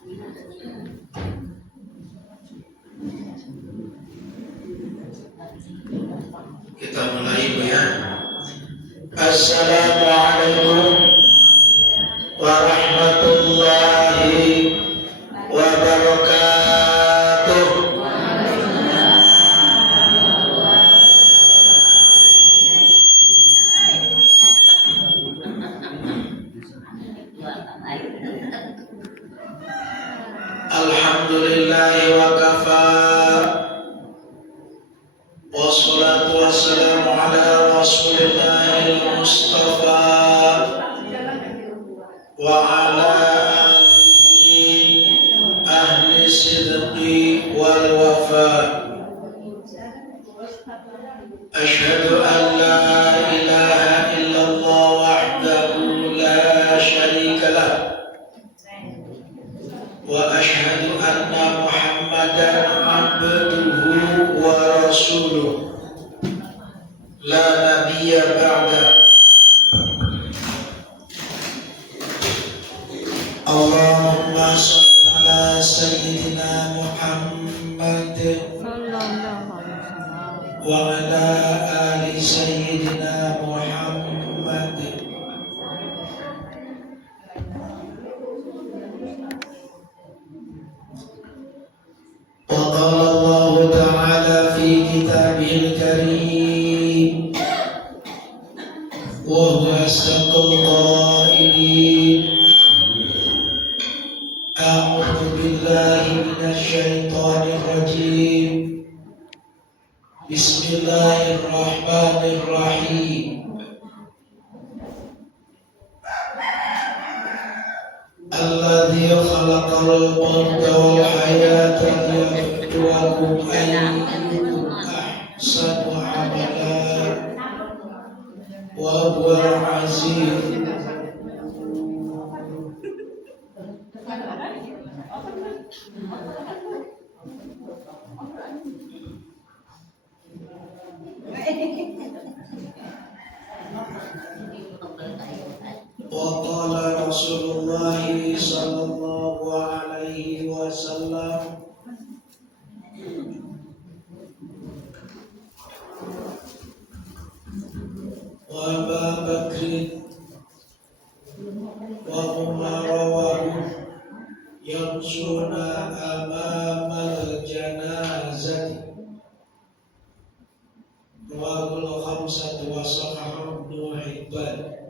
Kita mulai Bu ya. Assalamualaikum warahmatullahi wabarakatuh. Alhamdulillahi wa kafa. Wassalatu wassalamu ala rasulillahil mustafa wa ala alihi ahli sidqi wal wafa. Asyhadu an la ilaha illallah wahdahu la syarika lah wa asyhadu anna muhammadan abduhu wa rasuluh la nabiyya ba'da. Allahumma shalli ala sayyidina Muhammad wa ala ali sayyidina Muhammad. وقال الله تعالى في كتابه الكريم وهو أصدق القائلين أعوذ بالله من الشيطان الرجيم بسم الله الرحمن الرحيم الذي خلق الموت والحياة ليبلوكم أيكم أحسن عملا وهو العزيز. وقال رسول الله صلى الله عليه وسلم وأبا بكر وعمر يمشون أمام الجنازة رواه الخمسة وصححه ابن حبان.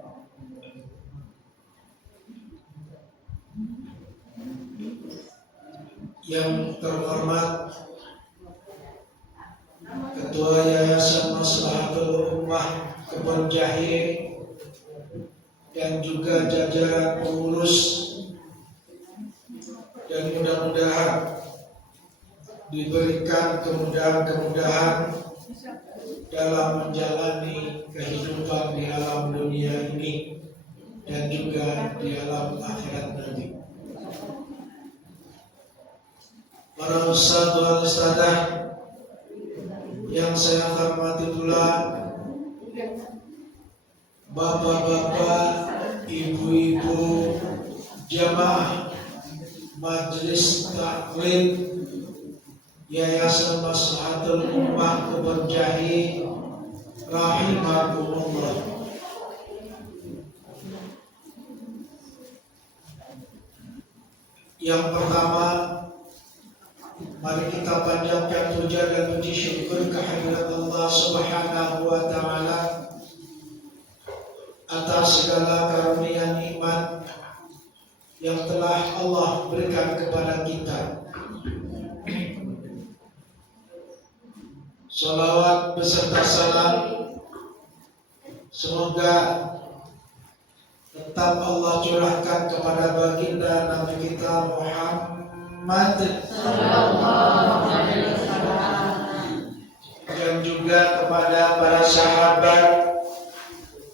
Yang terhormat Ketua Yayasan Maslahatul Ummah Kebon Jahe dan juga jajaran pengurus, dan mudah-mudahan diberikan kemudahan-kemudahan dalam menjalani kehidupan di alam dunia ini dan juga di alam akhirat nanti. Para ustadz dan ustadzah yang saya hormati pula, bapak-bapak, ibu-ibu, jamaah Majelis Taklim Yayasan Maslahatul Ummah Kebon Jahe rahimakumullah. Yang pertama, mari kita panjatkan puja dan puji syukur kehadirat Allah Subhanahu wa Ta'ala atas segala karunia nikmat yang telah Allah berikan kepada kita. Salawat beserta salam semoga tetap Allah curahkan kepada baginda Nabi kita Muhammad dan juga kepada para sahabat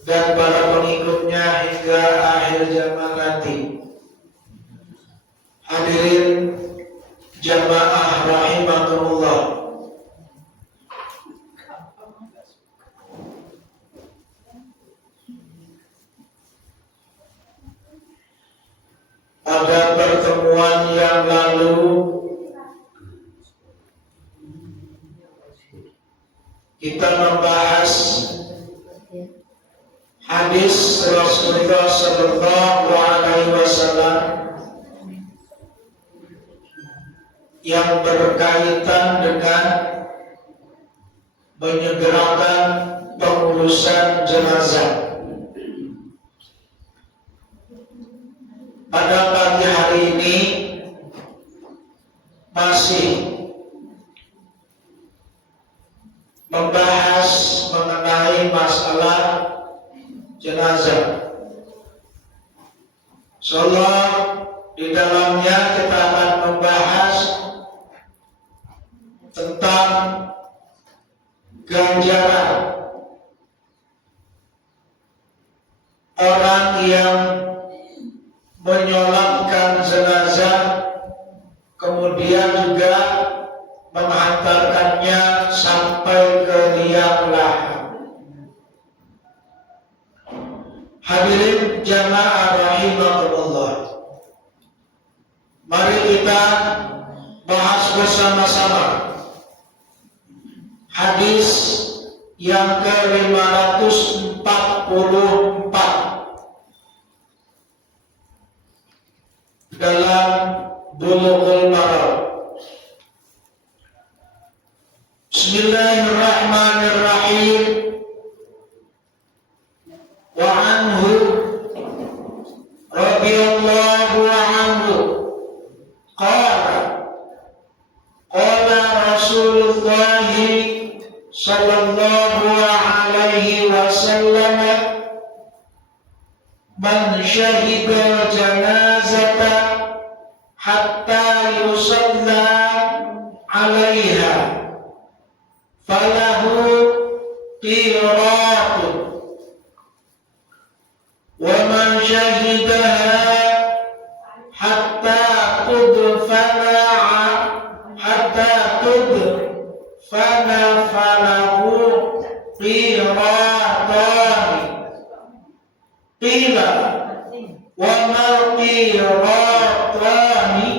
dan para pengikutnya hingga akhir zaman nanti. Hadirin jamaah rahimakumullah. Pada pertemuan pertemuan yang lalu kita membahas hadis Rasulullah Sallallahu Alaihi Wasallam yang berkaitan dengan menyegerakan pengurusan jenazah. Pada pagi hari ini masih membahas mengenai masalah jenazah. Insyaallah di dalamnya kita akan membahas tentang ganjaran orang yang menyolatkan jenazah kemudian juga menghantarkannya sampai ke liang lahat. Hadirin jamaah rahimakumullah, mari kita bahas bersama-sama hadis yang ke-544 dalam Bulughul Maram. Bismillahirrahmanirrahim. Wa anhu radhiyallahu anhu qala qala Rasulullah sallallahu alaihi wasallam man syahida janazata hatta yusalla alaiha falahu qiratun wa man syahidaha hatta tudfana falahu qiratan. Qila wa mal qiratani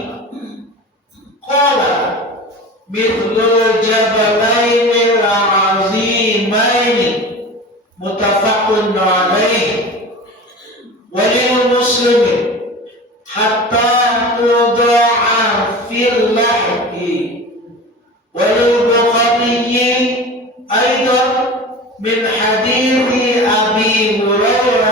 qala mithlu jabalaini al-azimaini muttafaqun alaihi wa lil muslimin hatta tuda'a fil lahdi wa lil bukhari aidan min hadithi Abi Hurairah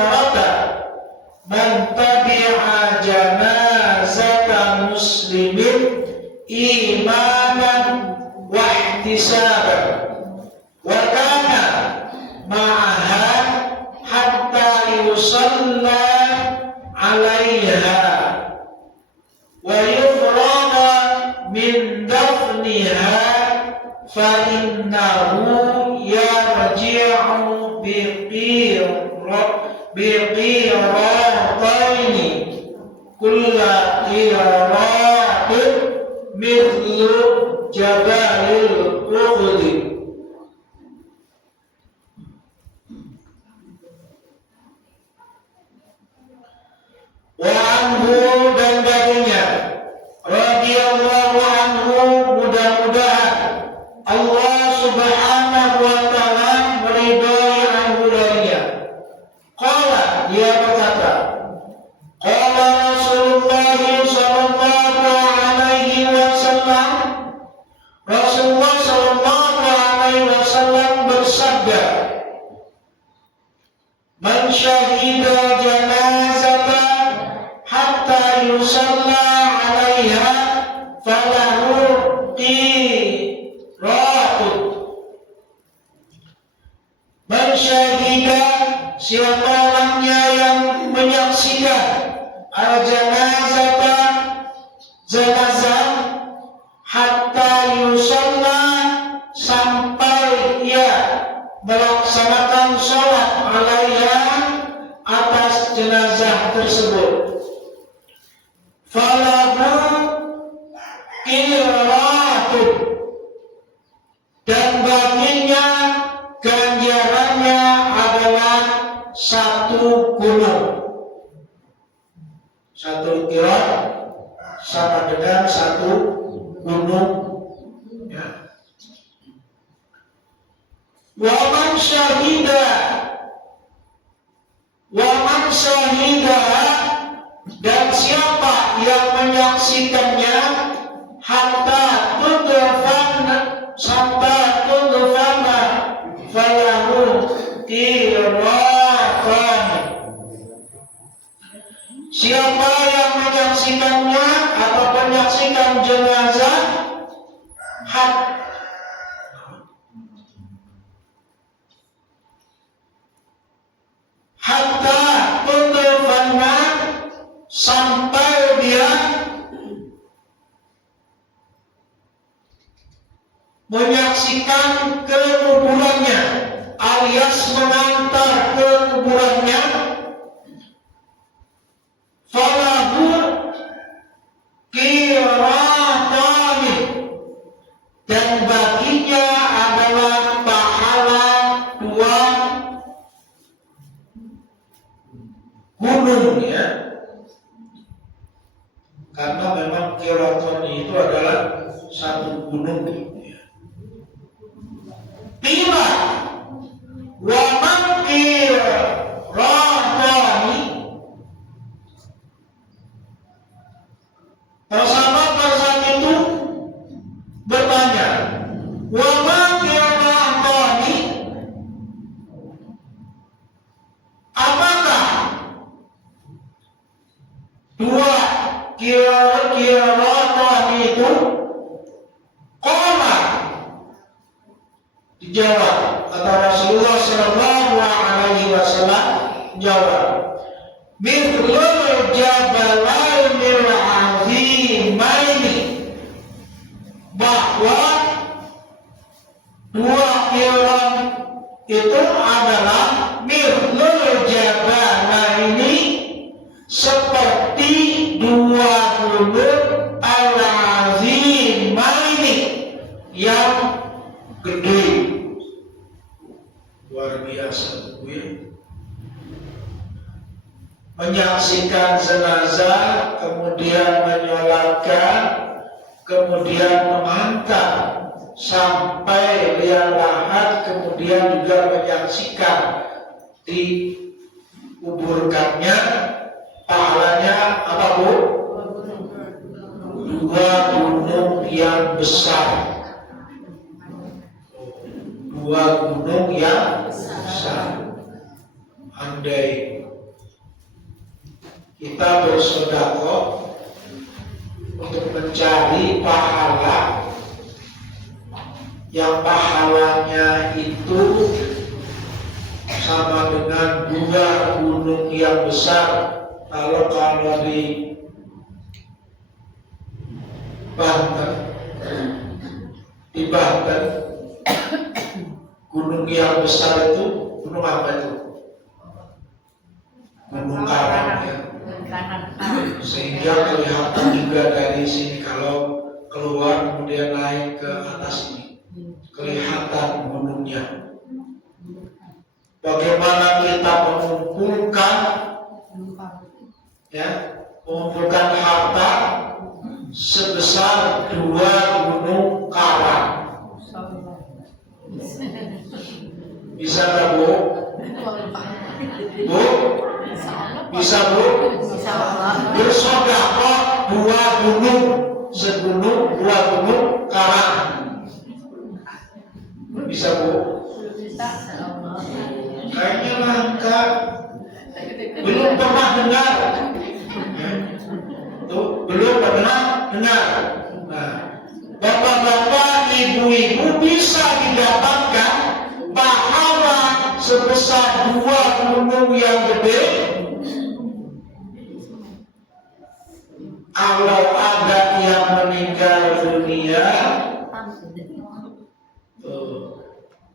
man tabi'a janazata muslimin imanan wa ihtisaban wa kana ma'aha hatta yusalla alaiha wa yufraga min dafniha fa innahu yarji'u biqirataini kulla qiratin mithlu jabalil Uhud. Wa anhu, dan darinya radhiyallahu anhu, mudah-mudahan Allah subhanahu wa ta'ala meridhai anhu darinya. Qala, dia berkata, qala Rasulullah sallallahu alaihi wasallam, Rasulullah sallallahu alaihi wasallam bersabda, man syahida janazata hatta yusalla alaiha falahu qiratun. Man syahida, siapa orangnya yang menyaksikan al-janazata, jenazah, hatta yusalla, sampai ia melaksanakan sholat alaiha, atas jenazah tersebut, falahu qiratun, dan baginya ganjarannya adalah satu gunung. Satu qirat sama dengan satu gunung. Ya. Waman syahida dan siapa yang menyaksikannya hatta tudfana falahu qiratan. Siapa yang menyaksikannya atau menyaksikan jenazah hatta tudfana sampai dia menyaksikan kekuburannya alias mengantar ke kuburannya, falahu qiratani, dan baginya adalah pahala 2 gunung, ya. Karena memang qiraton itu adalah satu gunung. Qila wa man qiratani, para sahabat pada saat itu bertanya, wa man qiratani, apakah 2 qiratan itu? Qala, dijawab atau Rasulullah sallallahu alaihi wasallam jawab, mithlul jabalainil azimaini, bahwa 2 qiran itu adalah mithlul jabalaini, seperti 2 gunung al-azimaini yang gede. Luar biasa, Bu, ya. Menyaksikan jenazah, kemudian menyolatkan, kemudian mengantar sampai liang lahat, kemudian juga menyaksikan dikuburkannya, pahalanya apa, Bu? 2 gunung yang besar. 2 gunung yang besar. Andai kita bersedekah untuk mencari pahala yang pahalanya itu sama dengan 2 gunung yang besar. Kalau di Banten, gunung yang besar itu gunung apa itu? Gunung Karang, ya. Sehingga kelihatan juga dari sini, kalau keluar kemudian naik ke atas ini, kelihatan gunungnya. Bagaimana kita mengumpulkan harta sebesar 2 gunung Karang? Bisa nggak, Bu? Bu? Bisa, Bu? Bersedekah 2 gunung, segunung 2 gunung Karang. Bisa, Bu? Kayaknya langka. Belum pernah dengar. Tuh, belum pernah dengar. Nah, bapak-bapak, ibu-ibu bisa didapatkan pahala sebesar 2 gunung yang gede kalau ada yang meninggal dunia.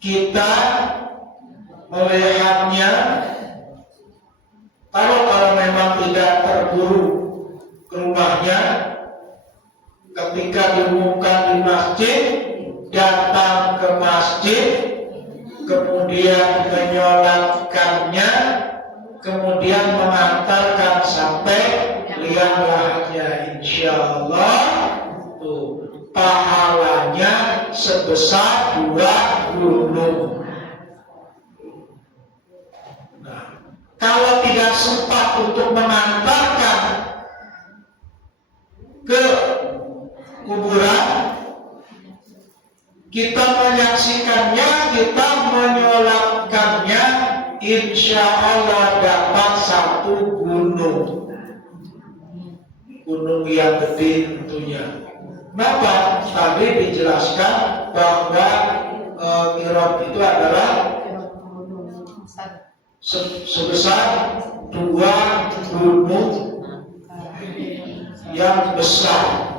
Kita melihatnya, kalau memang tidak terburu ke rumahnya, ketika diumumkan di masjid, datang ke masjid, kemudian menyolatkannya, kemudian mengantarkan sampai liang lahatnya pahalanya insya Allah tuh pahalanya sebesar 2 gunung. Nah, kalau tidak sempat untuk mengantarkan ke kuburan, kita menyaksikannya, kita menyolatkannya, insya Allah dapat 1 gunung. Gunung yang gede tentunya. Kenapa? Tadi dijelaskan bahwa Qirab itu adalah sebesar 2 gunung yang besar.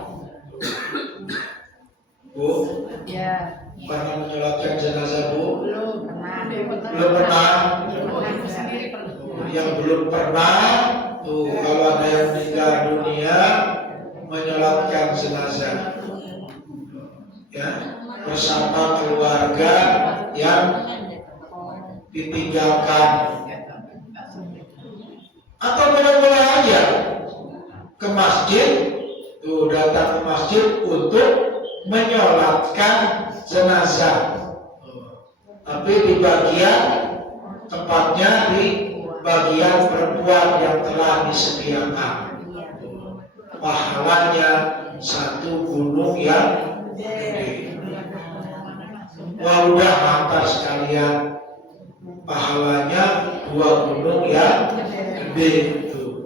Bu, ya, pernah menyolatkan jenazah, Bu? belum pernah. Belum pernah. Yang belum pernah tuh, kalau ada yang meninggal dunia, menyolatkan jenazah ya bersama keluarga yang ditinggalkan, atau boleh-boleh aja ke masjid tuh, datang ke masjid untuk menyolatkan jenazah, tapi di bagian tempatnya di bagian perempuan yang telah disediakan. Pahalanya 1 gunung yang gede. Wah, udah hantar sekalian, pahalanya 2 gunung yang gede itu.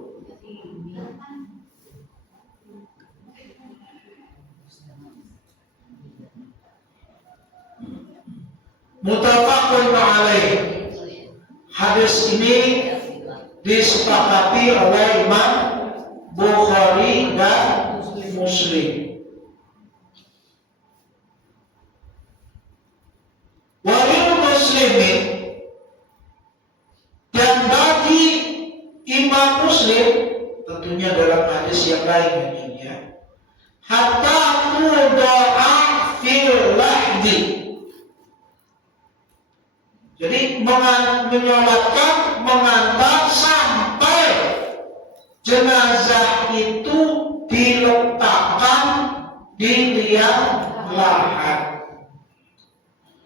Muttafaqun alaih. Hadis ini disepakati oleh Imam Bukhari dan Muslim. Walil Muslimin, dan bagi Imam Muslim, tentunya dalam hadis yang lain ini ya, hatta tuda'a fil lahdi. Jadi menyolatkan, mengantar sampai jenazah itu diletakkan di liang lahat.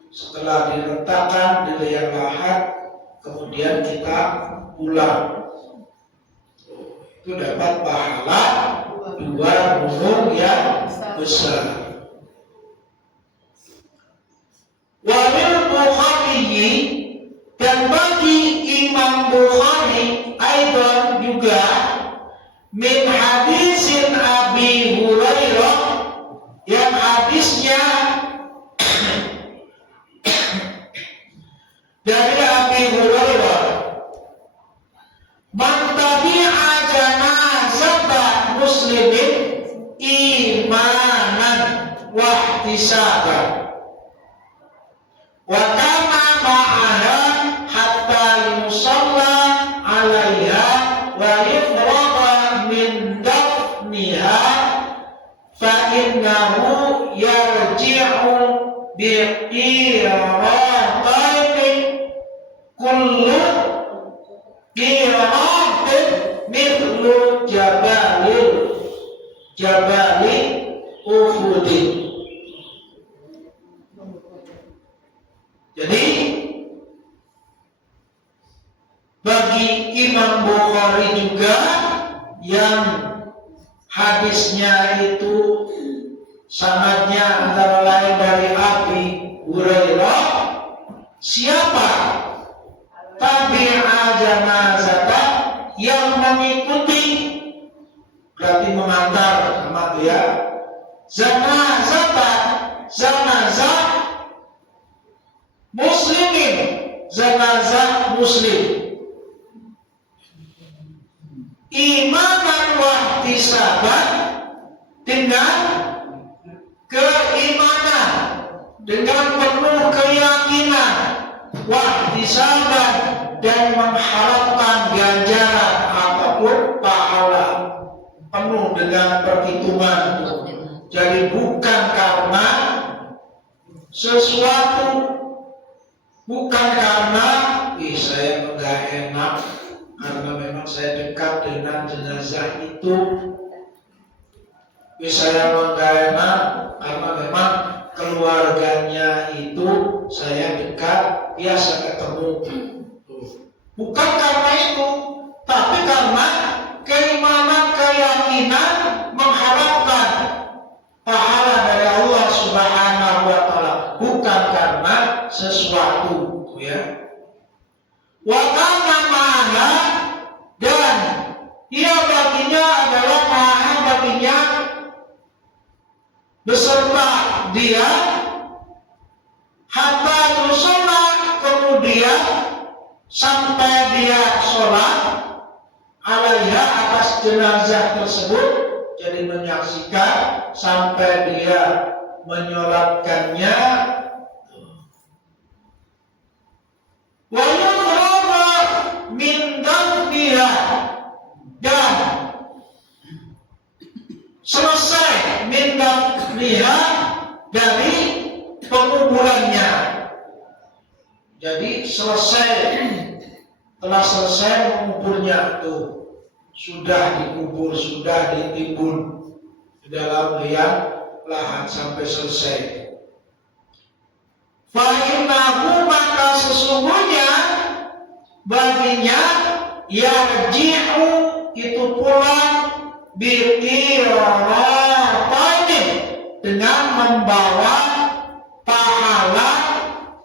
Setelah diletakkan di liang lahat, kemudian kita pulang. Itu dapat pahala 2 gunung yang besar. Walil Bukhari, dan bagi Imam Bukhari aidan juga, min hadisin Abi Hurairah, yang hadisnya dari Abi Hurairah, man tabi'a janazata muslimin imanan wa ihtisaban wa kama ma'ana hatta yusalla 'alaiha wa yufrada min dafniha fa innahu yarji'u biqirataini kullu qiratin mithlu jabali Uhudin. Jadi bagi Imam Bukhari juga yang hadisnya itu sanadnya antara lain dari Abi Hurairah, siapa tabi'a janazah, yang mengikuti, berarti mengantar sama dia, jenazah muslimin, jenazah muslim, imanan wa ihtisaban, dengan keimanan, dengan penuh keyakinan, wa ihtisaban, dan mengharapkan ganjaran ataupun pahala, penuh dengan perhitungan. Jadi bukan karena sesuatu, bukan karena saya enggak enak karena memang saya dekat dengan jenazah itu, Saya menggana karena memang keluarganya itu saya dekat, biasa ketemu. Bukan karena itu, tapi karena keimanan, keyakinan, mengharapkan pahala dari Allah Subhanahu wa Ta'ala, bukan karena sesuatu, ya. Wa kana ma'ana, dan ia baginya adalah maha baginya beserta dia hatta yusalla, kemudian sampai dia sholat alaiha, atas jenazah tersebut, jadi menyaksikan sampai dia menyolatkannya. Wa yufraga min dafniha, dan selesai min dafniha, dari penguburannya. Jadi telah selesai menguburnya, tuh sudah dikubur, sudah ditimbun di dalam liang lahat sampai selesai. Fa innahu, maka sesungguhnya baginya yarji'u, itu pulang biqiratain, dengan membawa pahala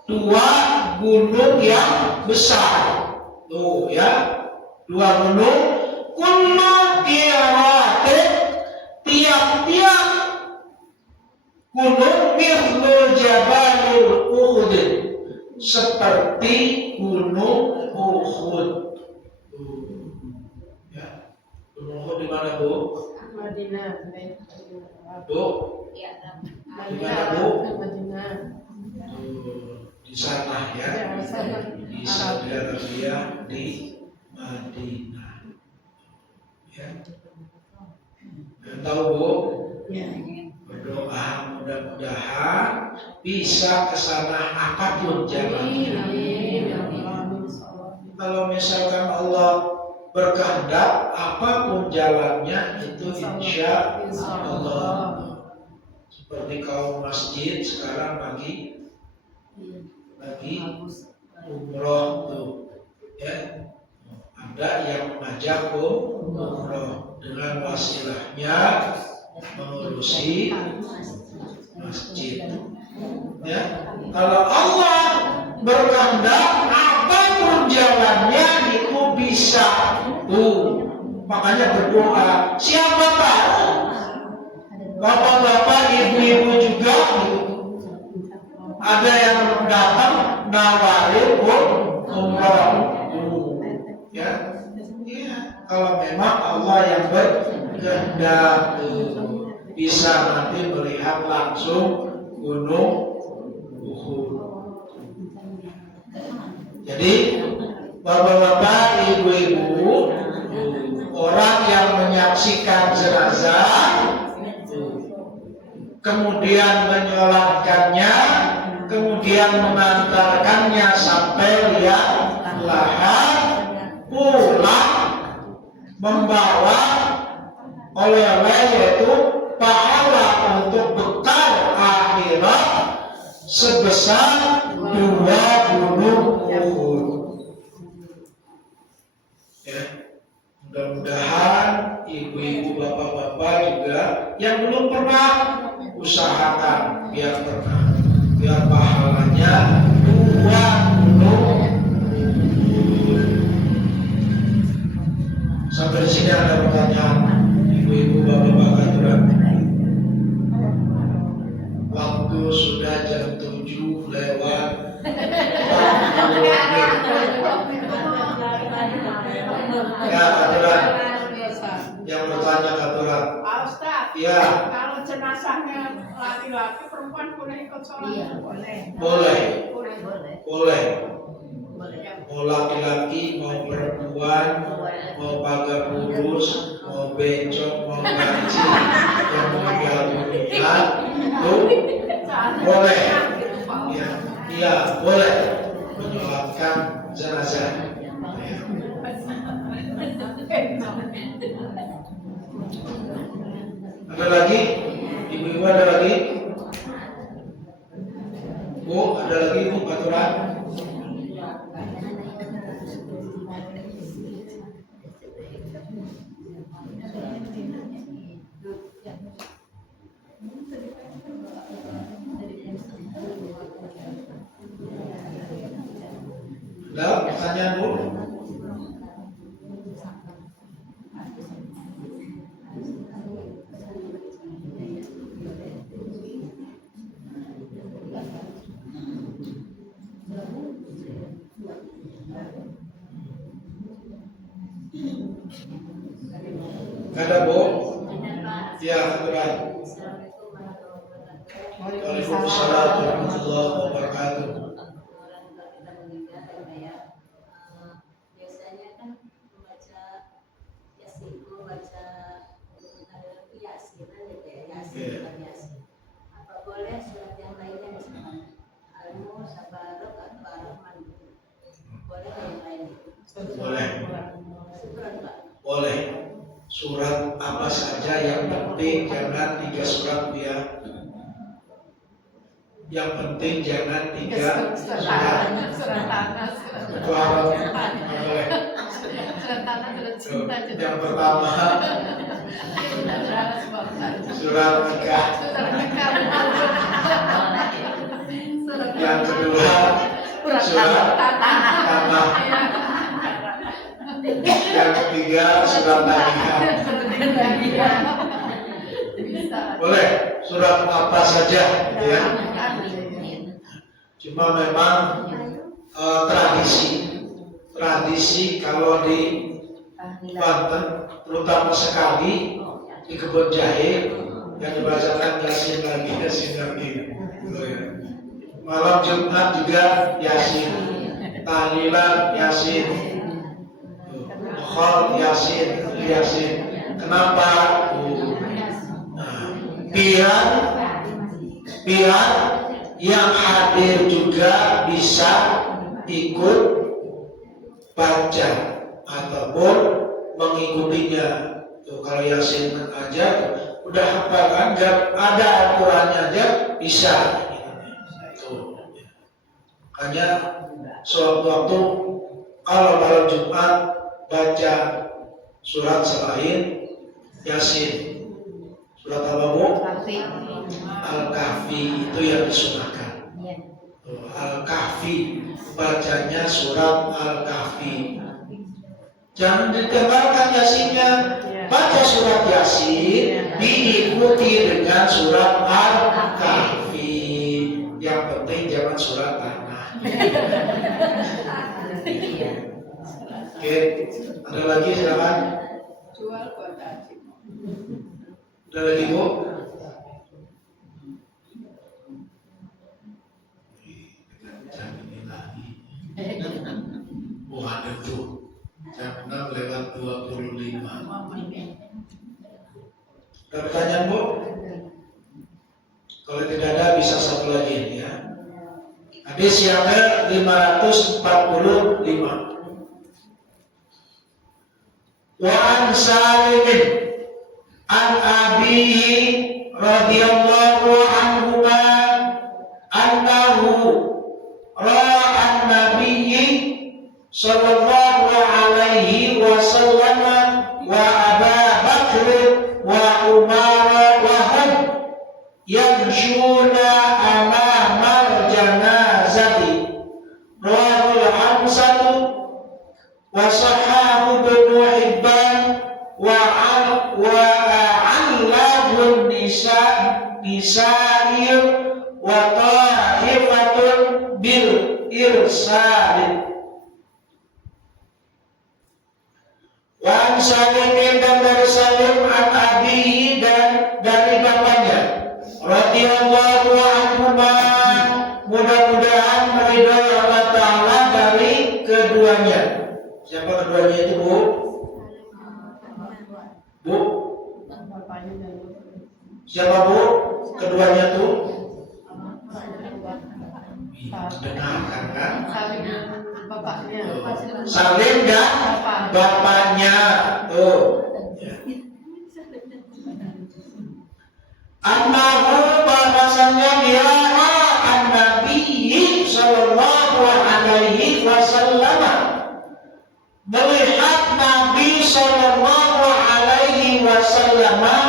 2 gunung yang besar. Tuh ya, 2 gunung. Kullu qiratin, tiap-tiap gunung mithlu jabalil Uhud, seperti gunung Uhud. Ya. Gunung Uhud di mana, Bu? Madinah. Bu? Di mana, Bu? Madinah. Di sana ya. Di Saudi Arabia, di Madinah. Ya. Dan tahu, Bu? Ya. Berdoa mudah-mudahan bisa ke sana apapun jalannya. Kalau misalkan Allah berkehendak, apapun jalannya itu insya Allah. Seperti kaum masjid sekarang lagi umroh tuh, ya. Ada yang mengajak umroh dengan wasilahnya mengurusi masjid. Ya, kalau Allah berkehendak, apapun jalannya itu bisa. Tuh, makanya berdoa. Siapa tahu bapak-bapak, ibu-ibu juga ada yang datang nawarin umroh. Ya, kalau memang Allah yang berkehendak, bisa nanti melihat langsung gunung Uhud. Jadi bapak-bapak, ibu-ibu, orang yang menyaksikan jenazah, kemudian menyolatkannya, kemudian mengantarkannya sampai liang lahat, pulang membawa oleh-oleh, yaitu pahala untuk bekal akhirat sebesar 2 gunung Uhud. Ya, mudah-mudahan ibu-ibu, bapak-bapak juga yang belum pernah, usahakan biar pernah, biar pahalanya 2 gunung. Sampai di sini ada pertanyaan, ibu-ibu, bapak-bapak aturan. Waktu sudah jam 7 lewat 40 menit. Ya, aturan. Yang bertanya aturan. Pak Ustaz, Ya. kalau jenazahnya laki-laki, perempuan boleh ikut sholat? Iya. Boleh. Boleh. Boleh. Mau laki-laki, mau perempuan, mau pagar kurus, mau bencong, mau ngaji, yang meninggal dunia, itu boleh. Ya, iya, boleh menyolatkan jenazah. Ada lagi? Ibu-ibu ada lagi? Bu, ada lagi Bu aturan? Ada pertanyaan Bu? Ada Bu? Ya, aturan. Waalaikumsalam warahmatullahi wabarakatuh. Biasanya kan membaca yasin. Apa boleh surat yang lainnya misalkan Al-Mulk, Tabarok, atau Ar-Rahman? Boleh yang lain? Boleh. Syukuran Pak. Boleh. Surat apa saja yang penting jangan 3 surat ya. Yang penting jangan 3 surat. Kecuali boleh. Yang pertama surat nikah. Yang kedua surat tanah. Yang ketiga surat tagihan. Boleh surat apa saja ya. Cuma memang tradisi kalau di Banten terutama sekali di kebun jahe yang dibacakan yasin lagi. Malam Jumat juga yasin, tahlilan yasin, khol yasin. Kenapa? Biar yang hadir juga bisa ikut baca ataupun mengikutinya. Tuh, kalau yasin aja udah hafal kan, ada Al-Qur'annya aja bisa. Tuh. Makanya sewaktu kalau malam Jumat baca surat selain yasin. Surat apa Bu? Al-Kahfi itu yang disunahkan. Al-Kahfi, bacanya surat Al-Kahfi. Jangan ditinggalkan yasinnya. Baca surat yasin diikuti dengan surat Al-Kahfi. Yang penting jangan surat tanah. Oke, ada lagi silakan. Jual buat haji. Ada lagi Bu? Ada tuh jam 6:25. Ada pertanyaan Bu? Kalau tidak ada bisa satu lagi ya. Hadis yang ke-545. Wa an Salim an abihi radhiyallahu anhu annahu ra'a an-nabiyyi sallallahu alaihi wasallam wa Aba Bakr wa Umar wa hum yamshuna amama janazati rawahul hamsatu wa sahahu ibn Hibban wa allahu nisa'i wa ta'ifatun bil irsal. Wa Salim dan dari Salim an abihi dan dari bapaknya radhiyallahu anhu, mudah-mudahan meridhai Allah Ta'ala dari keduanya. Siapa keduanya itu Bu? Bu? Siapa Bu? Keduanya tuh? Dengarkan kan? Salim dan bapaknya. Tuh. wasallam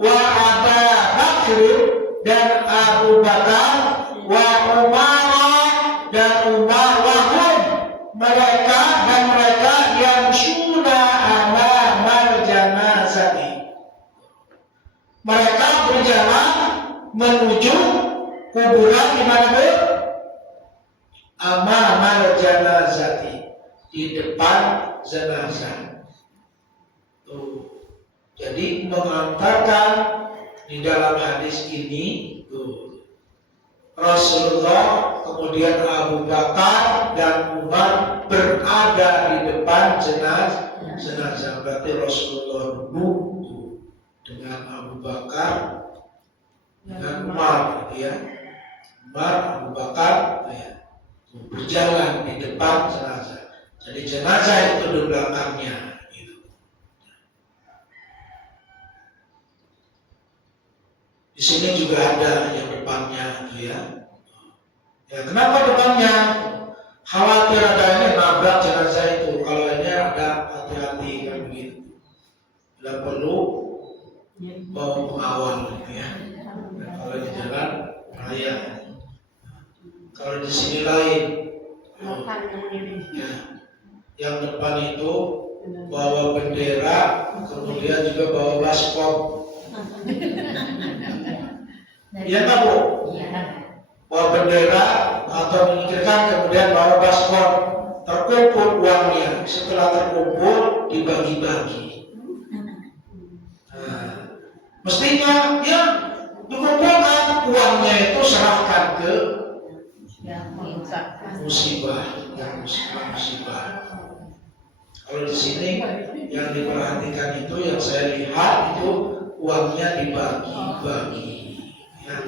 wa Aba Bakr dan Abu Bakar wa Umar dan Umar wa hum mereka dan mereka yang syuna amamal janazati. Mereka berjalan menuju kuburan di mana Bu? Amamal janazati, di depan jenazah. Tuh. Jadi mengantarkan di dalam hadis ini tuh, Rasulullah kemudian Abu Bakar dan Umar berada di depan jenazah. Berarti Rasulullah dulu dengan Abu Bakar dengan Umar, gitu ya. Umar, Abu Bakar, ya, berjalan di depan jenazah. Jadi jenazah itu di belakangnya. Di sini juga ada yang depannya, gitu ya. Ya, kenapa depannya? Khawatir ada ini nabrak jenazah itu. Kalau ini ada hati-hati kan begitu. Tidak perlu bawa pengawal, gitu ya. Dan kalau di jalan raya, kalau di sini lain. Ya, yang depan itu bawa bendera, kemudian juga bawa baskop. Iya nggak Bu? Bawa bendera atau menyingkirkan kemudian bawa paspor, terkumpul uangnya. Setelah terkumpul dibagi-bagi. Nah, mestinya ya dikumpulkan uangnya itu serahkan ke musibah, yang musibah. Kalau di sini yang diperhatikan itu yang saya lihat itu uangnya dibagi-bagi. Ya.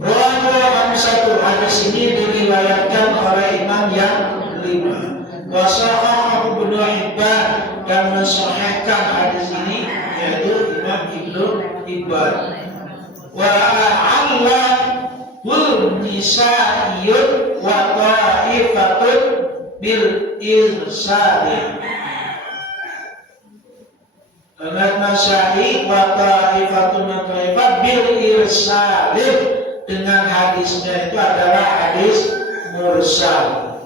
Rawahu satu hadis ini diriwayatkan oleh Imam yang 5. Wasahah Ibnu Hibban dan mensahihkan hadis ini yaitu Imam Ibnu Hibban. Wa Allah wal nisaiyun wa ta'ifatun bil irsali. Dengan Nasa'i wa ta'ifatun taifat bil irsalih, dengan hadisnya itu adalah hadis mursal.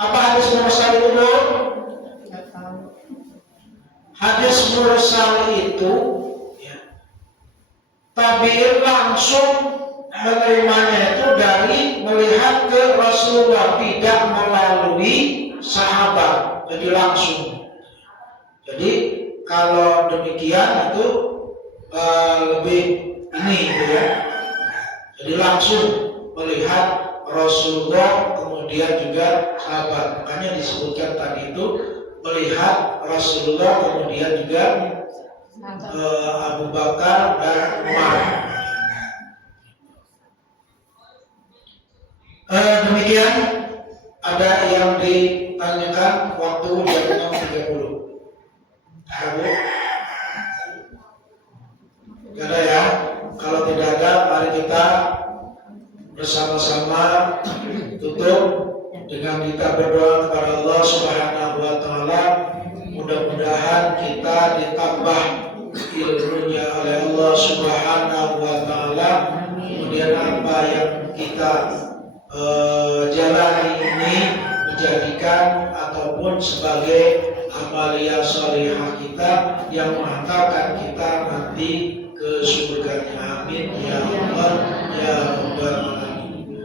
Apa hadis mursal itu Bu? Hadis mursal itu ya, tabi'in langsung menerimanya itu dari melihat ke Rasulullah, tidak melalui sahabat, jadi langsung. Jadi kalau demikian itu lebih ini gitu ya. Jadi langsung melihat Rasulullah kemudian juga sahabat. Makanya disebutkan tadi itu melihat Rasulullah kemudian juga Abu Bakar dan Umar. Demikian ada yang ditanyakan waktu jam 6.30. Ada? Gak ada ya? Kalau tidak ada, mari kita bersama-sama tutup dengan kita berdoa kepada Allah Subhanahu wa Ta'ala. Mudah-mudahan kita ditambah ilmunya oleh Allah Subhanahu wa Ta'ala. Kemudian apa yang kita jalani ini menjadikan ataupun sebagai amalia sholihah kita yang mengantarkan kita nanti ke surganya. Amin ya Allah ya Rabbal alamin.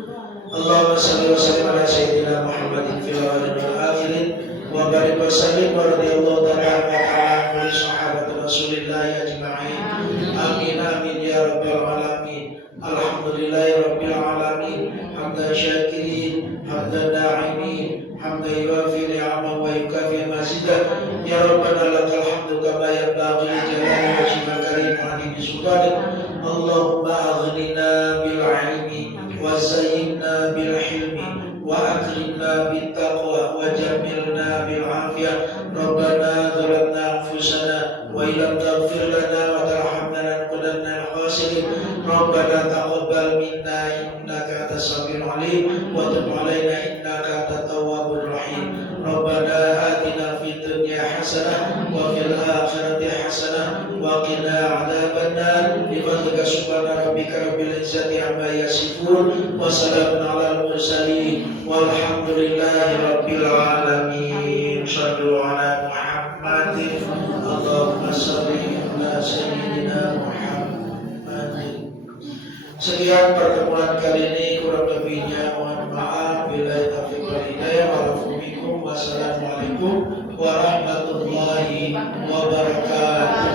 Allahumma shalli wa sallim ala sayyidina Muhammadin fil awwalin wal akhirin wa barik wa sallim wa radhiyallahu ta'ala an kulli sahabati Rasulillah ajma'in. Amin amin ya Rabbal alamin. Alhamdulillahi rabbil alamin. Hamdan syakirin, hamdan na'imin, hamdan yuafi ni'amahu wa yukafi mazidah. Ya Rabbana lakal hamdu kama yanbaghi li jalali wajhikal karim wa 'azimi sultanik. Allahumma aghnina bil 'ilmi wa zayyinna bil hilmi wa akrimna bit taqwa wa jammilna bil 'afiyah. Rabbana zalamna anfusana wa illam taghfir lana wa tarhamna lanakunanna minal khasirin. Rabbana taqabbal minna innaka antas samiul 'alim wa tub 'alaina innaka antat tawwabur Rabbana atina fid dunya hasanah wa fil akhirati hasanah wa qina adzabannar. Bi fadlika subhana rabbika rabbil izzati amma yasifun wa salamun alal mursalin walhamdulillahi rabbil alamin. Shallu ala Muhammadin Allahumma shalli ala sayyidina Muhammadin. Sekian pertemuan kali ini, kurang lebihnya mohon maaf. Billahi taufiq wal hidayah. Wassalamualaikum warahmatullahi wabarakatuh.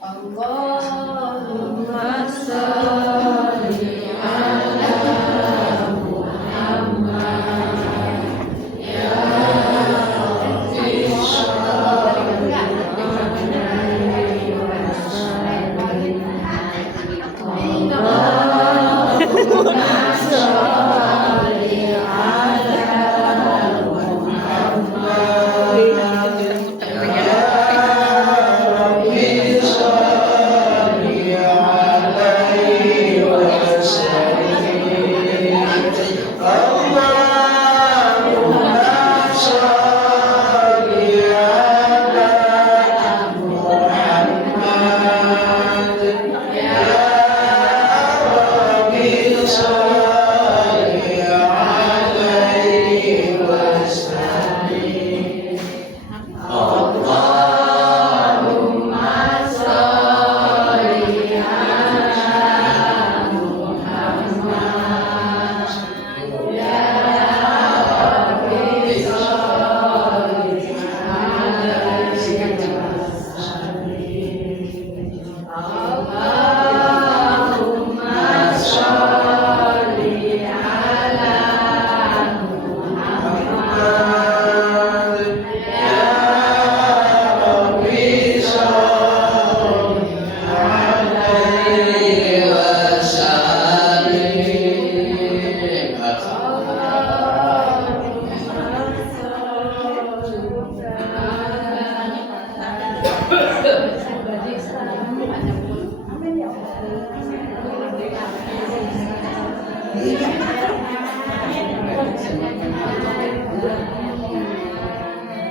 Allahumma sholli ala Muhammad ya Rabbi Muhammad